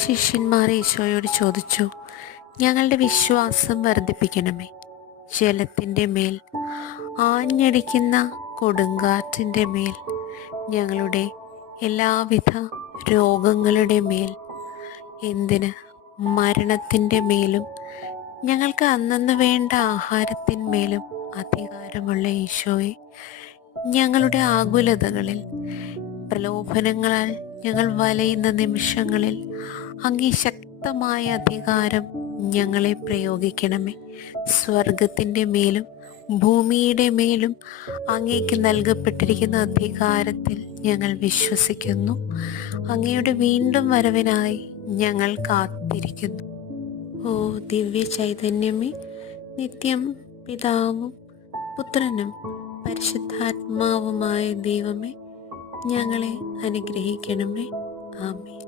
ശിഷ്യന്മാർ ഈശോയോട് ചോദിച്ചു, ഞങ്ങളുടെ വിശ്വാസം വർദ്ധിപ്പിക്കണമേ. ജലത്തിൻ്റെ മേൽ ആഞ്ഞടിക്കുന്ന കൊടുങ്കാറ്റിൻ്റെ മേൽ, ഞങ്ങളുടെ എല്ലാവിധ രോഗങ്ങളുടെ മേൽ, എന്തിന് മരണത്തിൻ്റെ മേലും ഞങ്ങൾക്ക് അന്നന്ന് വേണ്ട ആഹാരത്തിന്മേലും അധികാരമുള്ള ഈശോയെ, ഞങ്ങളുടെ ആകുലതകളിൽ പ്രലോഭനങ്ങളാൽ ഞങ്ങൾ വലയുന്ന നിമിഷങ്ങളിൽ അങ്ങേ ശക്തമായ അധികാരം ഞങ്ങളെ പ്രയോഗിക്കണമേ. സ്വർഗത്തിൻ്റെ മേലും ഭൂമിയുടെ മേലും അങ്ങേക്ക് നൽകപ്പെട്ടിരിക്കുന്ന അധികാരത്തിൽ ഞങ്ങൾ വിശ്വസിക്കുന്നു. അങ്ങയുടെ വീണ്ടും വരവിനായി ഞങ്ങൾ കാത്തിരിക്കുന്നു. ഓ ദിവ്യ ചൈതന്യമേ, നിത്യം പിതാവും പുത്രനും പരിശുദ്ധാത്മാവുമായ ദൈവമേ, ഞങ്ങളെ അനുഗ്രഹിക്കണമേ. ആമേൻ.